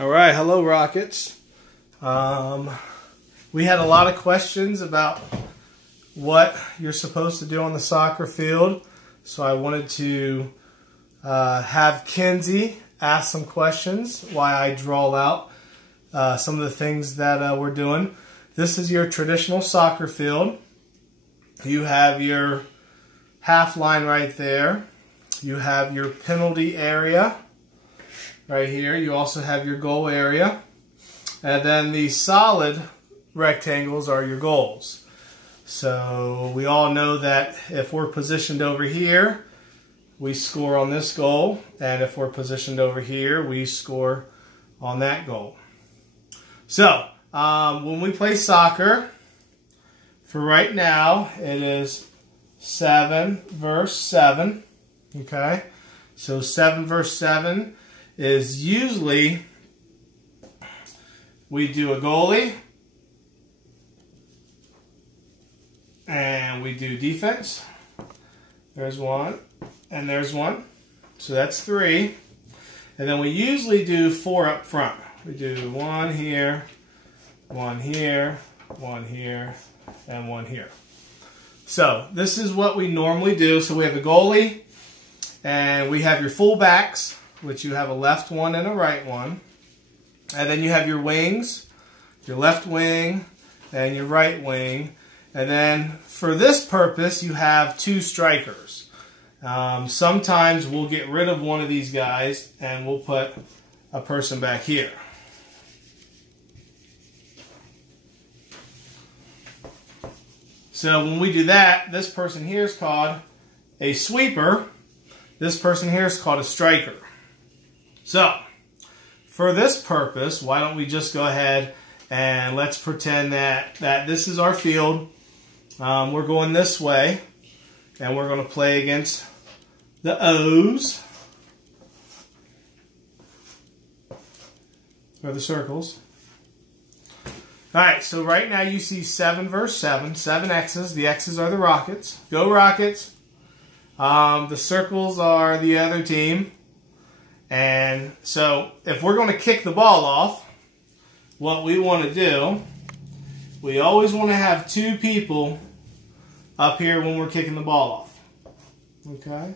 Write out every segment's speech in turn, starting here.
All right, hello Rockets. We had a lot of questions about what you're supposed to do on the soccer field, so I wanted to have Kenzie ask some questions while I draw out some of the things that we're doing. This is your traditional soccer field. You have your half line right there. You have your penalty area right here. You also have your goal area. And then the solid rectangles are your goals. So we all know that if we're positioned over here, we score on this goal. And if we're positioned over here, we score on that goal. So when we play soccer, for right now, it is 7 versus 7. Okay? So 7 versus 7 is usually we do a goalie and we do defense. There's one and there's one. So that's 3. And then we usually do 4 up front. We do 1 here, 1 here, 1 here, and 1 here. So this is what we normally do. So we have a goalie and we have your fullbacks, which you have a left one and a right one. And then you have your wings, your left wing and your right wing. And then for this purpose, you have 2 strikers. Sometimes we'll get rid of one of these guys and we'll put a person back here. So when we do that, this person here is called a sweeper. This person here is called a striker. So for this purpose, why don't we just go ahead and let's pretend that this is our field. We're going this way and we're going to play against the O's, or the circles. Alright, so right now you see 7 versus 7. 7 X's. The X's are the Rockets. Go Rockets. The circles are the other team. And so if we're going to kick the ball off, what we want to do, we always want to have 2 people up here when we're kicking the ball off. Okay?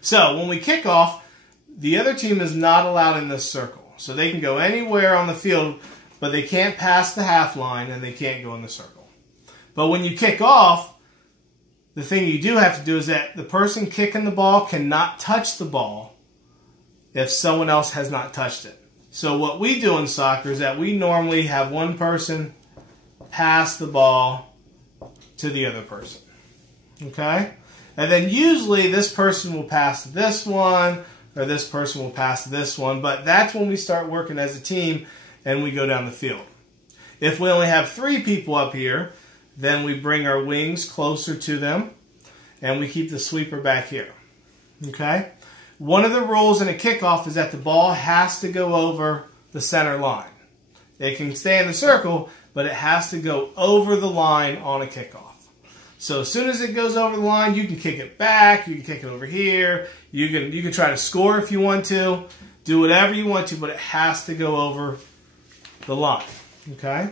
So when we kick off, the other team is not allowed in this circle. So they can go anywhere on the field, but they can't pass the half line and they can't go in the circle. But when you kick off, the thing you do have to do is that the person kicking the ball cannot touch the ball if someone else has not touched it. So what we do in soccer is that we normally have one person pass the ball to the other person. Okay? And then usually this person will pass to this one, or this person will pass to this one, but that's when we start working as a team and we go down the field. If we only have 3 people up here, then we bring our wings closer to them and we keep the sweeper back here. Okay? One of the rules in a kickoff is that the ball has to go over the center line. It can stay in the circle, but it has to go over the line on a kickoff. So as soon as it goes over the line, you can kick it back, you can kick it over here, you can try to score if you want to, do whatever you want to, but it has to go over the line. Okay?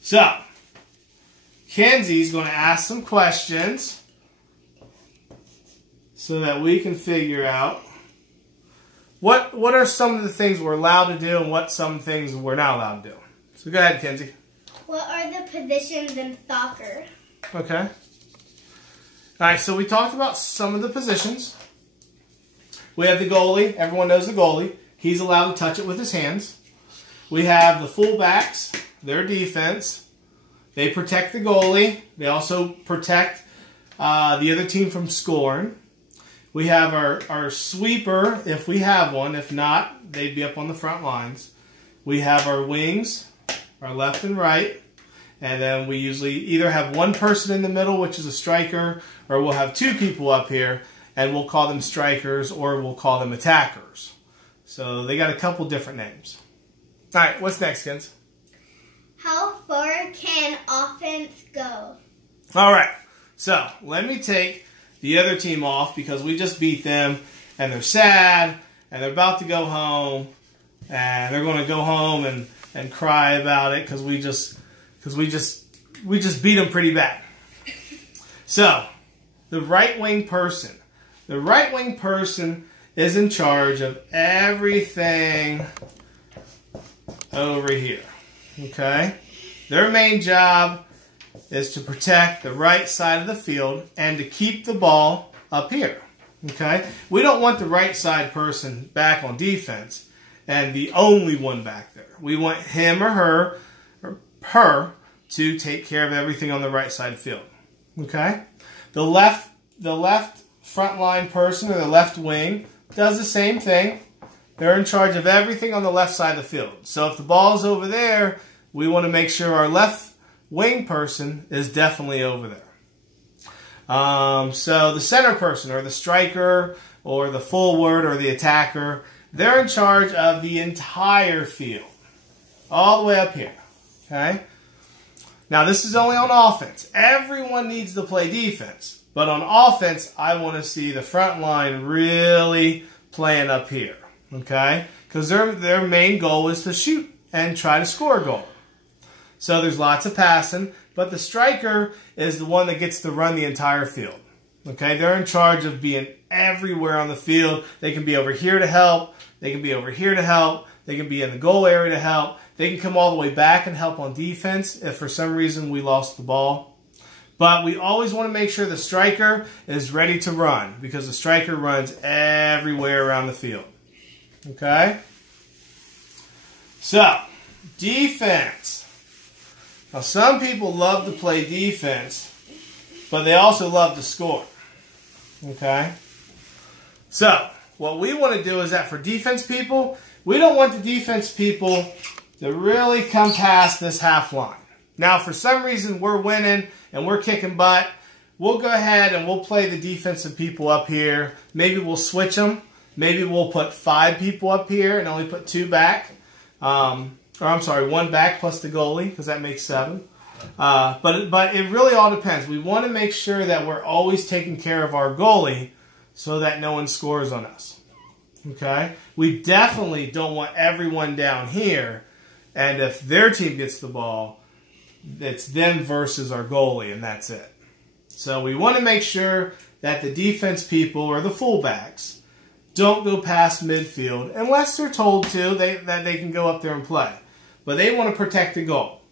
So, Kenzie's going to ask some questions so that we can figure out what are some of the things we're allowed to do and what some things we're not allowed to do. So go ahead, Kenzie. What are the positions in soccer? Okay. Alright, so we talked about some of the positions. We have the goalie. Everyone knows the goalie. He's allowed to touch it with his hands. We have the fullbacks, their defense. They protect the goalie. They also protect the other team from scoring. We have our sweeper, if we have one. If not, they'd be up on the front lines. We have our wings, our left and right. And then we usually either have one person in the middle, which is a striker, or we'll have 2 people up here, and we'll call them strikers, or we'll call them attackers. So they got a couple different names. All right, what's next, Kens? How far can offense go? All right, so let me take the other team off because we just beat them, and they're sad, and they're about to go home, and they're going to go home and cry about it because we just beat them pretty bad. So, the right wing person. The right wing person is in charge of everything over here. Okay? Their main job is to protect the right side of the field and to keep the ball up here. Okay? We don't want the right side person back on defense and the only one back there. We want him or her to take care of everything on the right side of the field. Okay? The left front line person or the left wing does the same thing. They're in charge of everything on the left side of the field. So if the ball's over there, we want to make sure our left wing person is definitely over there. So the center person or the striker or the forward or the attacker, they're in charge of the entire field. All the way up here. Okay? Now this is only on offense. Everyone needs to play defense. But on offense, I want to see the front line really playing up here. Okay? Because their main goal is to shoot and try to score a goal. So there's lots of passing, but the striker is the one that gets to run the entire field. Okay? They're in charge of being everywhere on the field. They can be over here to help. They can be over here to help. They can be in the goal area to help. They can come all the way back and help on defense if for some reason we lost the ball. But we always want to make sure the striker is ready to run because the striker runs everywhere around the field. Okay? So, defense. Now, some people love to play defense, but they also love to score. Okay? So, what we want to do is that for defense people, we don't want the defense people to really come past this half line. Now, for some reason, we're winning and we're kicking butt. We'll go ahead and we'll play the defensive people up here. Maybe we'll switch them. Maybe we'll put 5 people up here and only put 2 back. Or I'm sorry, 1 back plus the goalie because that makes 7. But it really all depends. We want to make sure that we're always taking care of our goalie so that no one scores on us. Okay? We definitely don't want everyone down here. And if their team gets the ball, it's them versus our goalie, and that's it. So we want to make sure that the defense people or the fullbacks don't go past midfield unless they're told to, that they can go up there and play. But they want to protect the goal.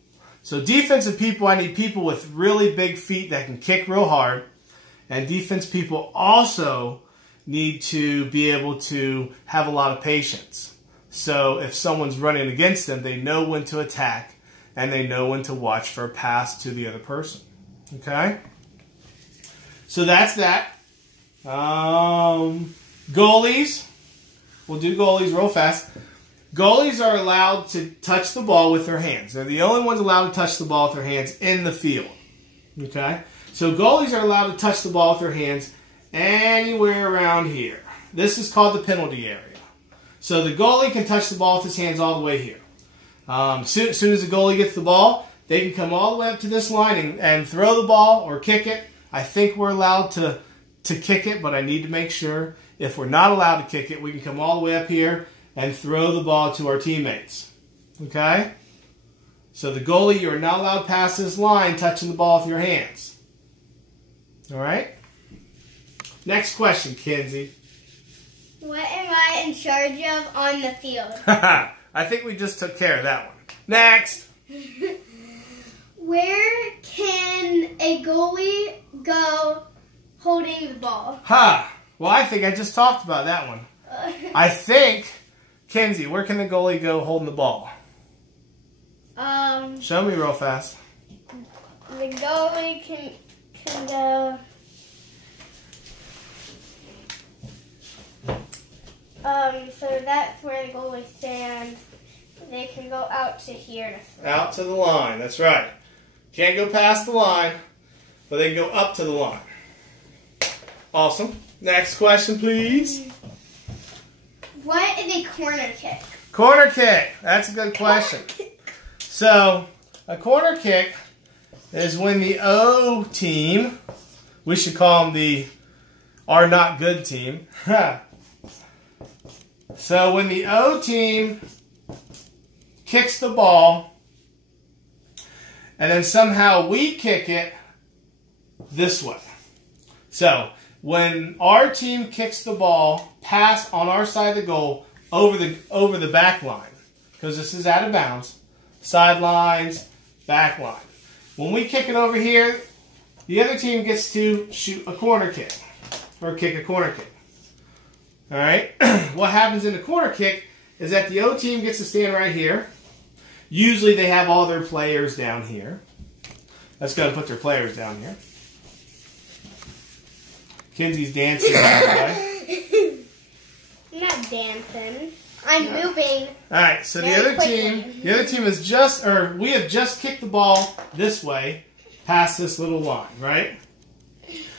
So defensive people, I need people with really big feet that can kick real hard. And defense people also need to be able to have a lot of patience. So if someone's running against them, they know when to attack and they know when to watch for a pass to the other person. Okay? So that's that. Goalies. We'll do goalies real fast. Goalies are allowed to touch the ball with their hands. They're the only ones allowed to touch the ball with their hands in the field. Okay? So goalies are allowed to touch the ball with their hands anywhere around here. This is called the penalty area. So the goalie can touch the ball with his hands all the way here. Soon as the goalie gets the ball, they can come all the way up to this line and throw the ball or kick it. I think we're allowed to kick it, but I need to make sure. If we're not allowed to kick it, we can come all the way up here and throw the ball to our teammates. Okay? So the goalie, you're not allowed past this line touching the ball with your hands. All right? Next question, Kenzie. What am I in charge of on the field? I think we just took care of that one. Next. Where can a goalie go holding the ball? Well, I think I just talked about that one. I think, Kenzie, where can the goalie go holding the ball? Show me real fast. The goalie can go... So that's where the goalie stands. They can go out to here. Out to the line, that's right. Can't go past the line, but they can go up to the line. Awesome. Next question, please. What is a corner kick? Corner kick. That's a good question. So, a corner kick is when the O team, we should call them the are not good team, So when the O team kicks the ball, and then somehow we kick it this way. So when our team kicks the ball past on our side of the goal over the back line, because this is out of bounds, sidelines, back line. When we kick it over here, the other team gets to shoot a corner kick or kick a corner kick. All right. What happens in the corner kick is that the O team gets to stand right here. Usually they have all their players down here. Let's go and put their players down here. Kenzie's dancing, by the way. I'm not dancing. I'm moving. All right, so the other team is just, or we have just kicked the ball this way, past this little line, right?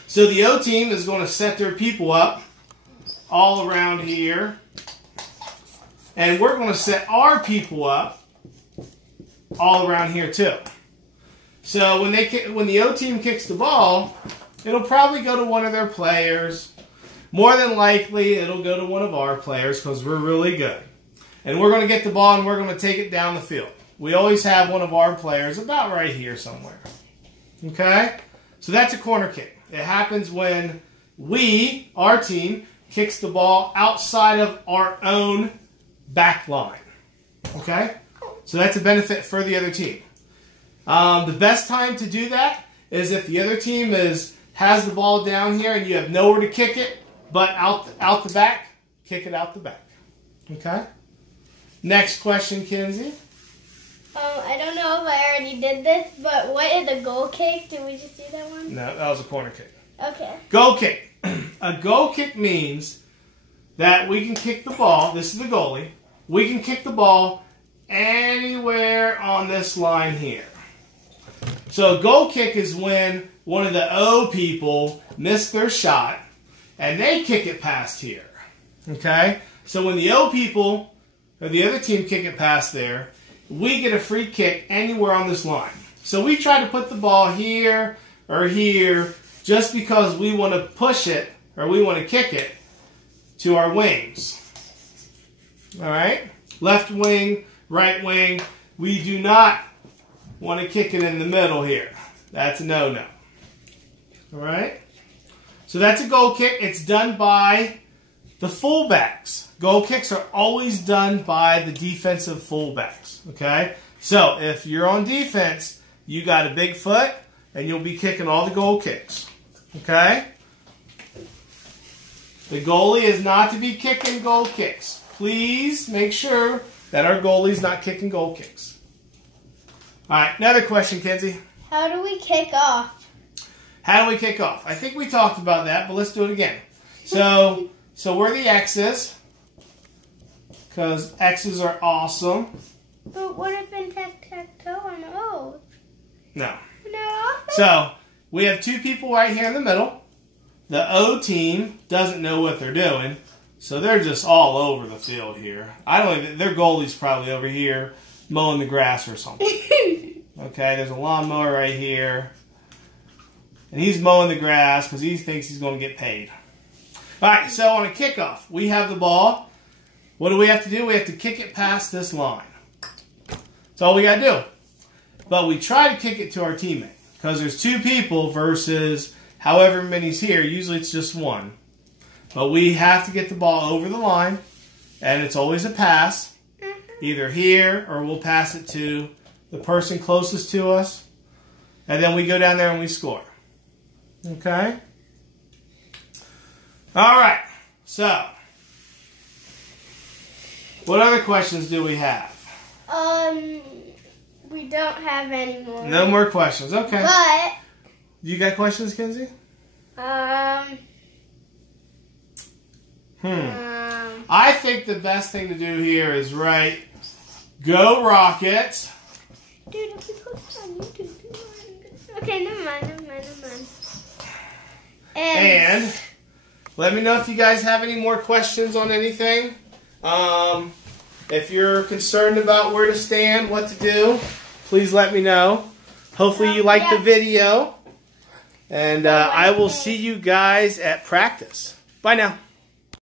So the O team is going to set their people up all around here, and we're going to set our people up all around here too. So when the O team kicks the ball, it'll probably go to one of their players. More than likely, it'll go to one of our players because we're really good. And we're going to get the ball and we're going to take it down the field. We always have one of our players about right here somewhere. Okay? So that's a corner kick. It happens when our team, kicks the ball outside of our own back line. Okay? So that's a benefit for the other team. The best time to do that is if the other team has the ball down here and you have nowhere to kick it, but out the back, kick it out the back. Okay? Next question, Kenzie. I don't know if I already did this, but what is a goal kick? Did we just do that one? No, that was a corner kick. Okay. Goal kick. A goal kick means that we can kick the ball. This is the goalie. We can kick the ball anywhere on this line here. So a goal kick is when one of the O people miss their shot and they kick it past here. Okay? So when the O people or the other team kick it past there, we get a free kick anywhere on this line. So we try to put the ball here or here just because we want to push it or we want to kick it to our wings. All right? Left wing, right wing. We do not want to kick it in the middle here. That's a no-no. All right? So that's a goal kick. It's done by the fullbacks. Goal kicks are always done by the defensive fullbacks. Okay? So if you're on defense, you got a big foot, and you'll be kicking all the goal kicks. Okay? The goalie is not to be kicking goal kicks. Please make sure that our goalie's not kicking goal kicks. All right, another question, Kenzie. How do we kick off? How do we kick off? I think we talked about that, but let's do it again. So we're the X's, because X's are awesome. But what if in tic-tac-toe on O's? No. No. So we have two people right here in the middle. The O team doesn't know what they're doing, so they're just all over the field here. I don't even, their goalie's probably over here mowing the grass or something. Okay, there's a lawnmower right here. And he's mowing the grass because he thinks he's going to get paid. All right, so on a kickoff, we have the ball. What do we have to do? We have to kick it past this line. That's all we got to do. But we try to kick it to our teammate because there's two people versus however many's here. Usually it's just one. But we have to get the ball over the line, and it's always a pass, either here or we'll pass it to the person closest to us, and then we go down there and we score. Okay? All right. So, what other questions do we have? We don't have any more. No more questions. Okay. But You got questions, Kenzie? I think the best thing to do here is write, "Go Rockets." Dude, if we post on YouTube, okay, never mind. And let me know if you guys have any more questions on anything. If you're concerned about where to stand, what to do, please let me know. Hopefully you liked the video. And I will see you guys at practice. Bye now.